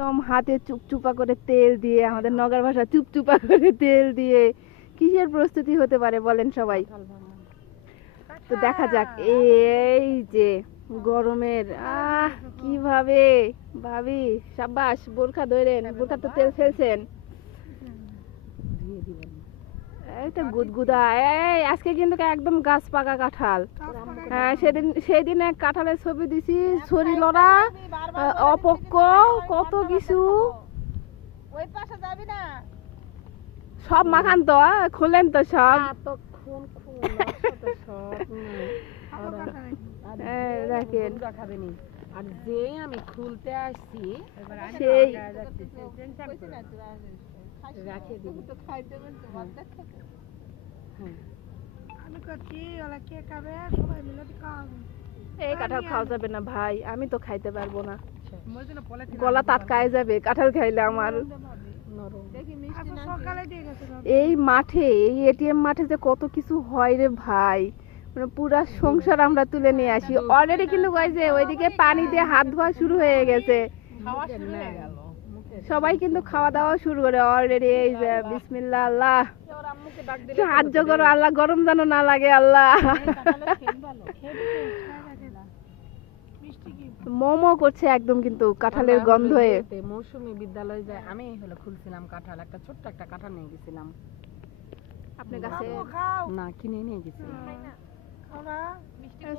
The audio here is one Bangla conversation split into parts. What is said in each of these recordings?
একদম হাতে চুপচুপা করে তেল দিয়ে, আমাদের নগর ভাষা চুপচুপা করে তেল দিয়ে কিসের প্রস্তুতি হতে পারে বলেন সবাই। তো দেখা যাক। এই যে গরমের কিভাবে ভাবি, সাবাস, বোরখা ধরেন, বোরখা তো তেল ফেলছেন। এইটা গুদগুদা। এই আজকে কিন্তু একদম গাছ পাকা কাঁঠাল। হ্যাঁ, সেদিন এক কাঁঠালের ছবি দিছি, ছড়ি লড়া, অপক্ক, কত কিছু। সব মাখান তো, খুলেন তো সব। দেখেন, আর যে আমি খুলতে আসছি সেই এই কাঁঠাল খাওয়া যাবে না ভাই, আমি তো খাইতে পারবো না, গলা টাটকায় যাবে কাঁঠাল খাইলে আমার। এই মাঠে, এই এটিএম মাঠে যে কত কিছু হয় রে ভাই, মানে পুরা সংসার আমরা তুলে নিয়ে আসি অলরেডি। কিন্তু ওইদিকে পানি দিয়ে হাত ধোয়া শুরু হয়ে গেছে, সবাই কিন্তু খাওয়া দাওয়া শুরু করে অলরেডি। এই যে বিসমিল্লাহ, আল্লাহ সাহায্য করো আল্লাহ, গরম যেন না লাগে আল্লাহ। মোমো করছে একদম কিন্তু কাঁঠালের গন্ধে। মৌসুমী বিদ্যালয়ে যায়, আমি হলো খুলছিলাম কাঁঠাল, একটা ছোট্ট একটা কাঁঠাল নিয়ে গেছিলাম। আপনার কাছে না, কিনে নিয়ে গেছিলাম।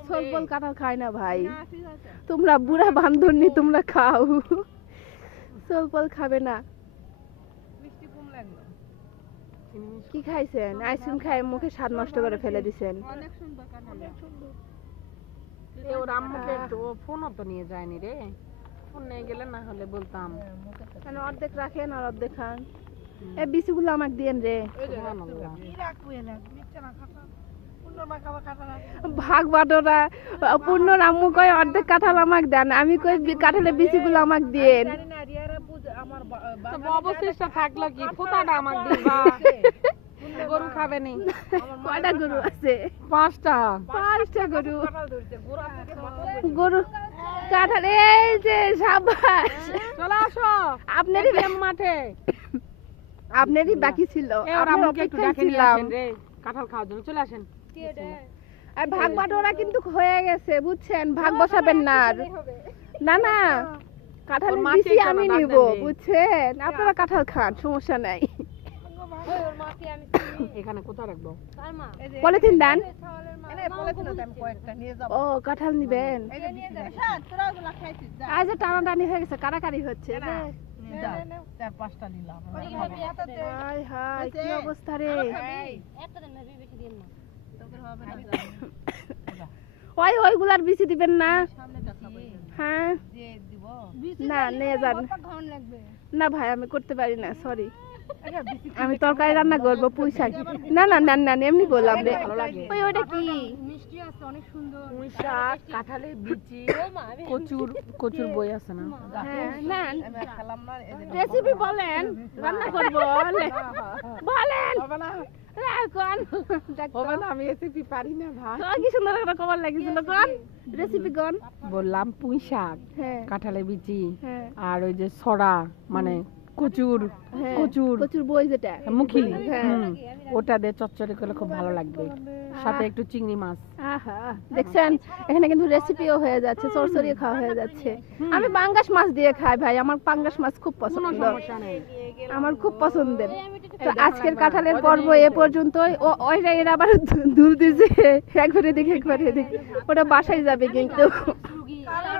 সলপল কাঁঠাল খায় না ভাই, তোমরা বুড়া বান্ধবী, তোমরা খাও, সলপল খাবে না। কি খাইছেন? আইসক্রিম খাই মুখে স্বাদ নষ্ট করে ফেলে দিছেন। ওর আম্মুকে ফোনও তো নিয়ে যায়নি রে, ফোন নিয়ে গেলে না হলে বলতাম। অর্ধেক রাখেন আর অর্ধেক খান। এই বিচিগুলো আমাকে দিয়েন রে। ভাগ বাটোরা, পূর্ণর আম্মু কয় অর্ধেক কাঁঠাল আমাকে দেন, আমি কই কাঁঠালের বিচিগুলো আমাকে দিয়েন। অবশিষ্ট থাকলো কি, ফোঁটাটা আমাকে দিবা। গরু খাবে নি। কয়টা গরু আছে? 5টা গরু। গরু কাঁঠাল, এই যে সাবাস, চলে আসো আপনারই মাঠে। আপনারই বাকি ছিল, আমরা অপেক্ষায় ছিলাম কাঁঠাল খাওয়ার জন্য। চলে আসেন। আর ভাগ বাটোরা কিন্তু হয়ে গেছে বুঝছেন, ভাগ বসাবেন না আর। না না, কাঁঠালের বিচি আমি নিব বুঝছেন, আপনারা কাঁঠাল খান, সমস্যা নাই। এখানে কোথায় রাখবো? পলিথিন দেন। ও কাঁঠাল নিবেন? আজ টানাটানি হয়ে গেছে, কারাকারি হচ্ছে। কি অবস্থা রে। ওইগুলার বিচি দিবেন না? হ্যাঁ না, নিয়ে যান। না ভাই, আমি করতে পারি না, সরি। আমি তরকারি রান্না করবো, পুঁই শাক। না না না না, এমনি বললাম রে। ওইটা কি? পুঁই শাক, কাঁঠালের বিচি, কচুর বই আছে না? না, রেসিপি বলেন, রান্না করবো বলেন। আমি রেসিপি পারি না ভাই। কি সুন্দর একটা কভার লাগিয়েছিল, কোন রেসিপি কোন? বললাম পুঁই শাক, কাঁঠালের বিচি, আর ওই যে ছড়া, মানে কচুর বই যেটা মুখি, ওটা দিয়ে চচ্চড়ি করলে খুব ভালো লাগবে, সাথে একটু চিংড়ি মাছ। দেখছেন, এখানে কিন্তু রেসিপিও হয়ে যাচ্ছে, চচ্চড়িও খাওয়া হয়ে যাচ্ছে। আমি পাঙ্গাস মাছ দিয়ে খাই ভাই, আমার পাঙ্গাস মাছ খুব পছন্দ, আমার খুব পছন্দের। তো আজকের কাঁঠালের পর্ব এ পর্যন্তই। ওইটা এর আবার দুল দিছে, একবারে দেখে একবারে দেখে, ওটা বাসায় যাবে কিন্তু।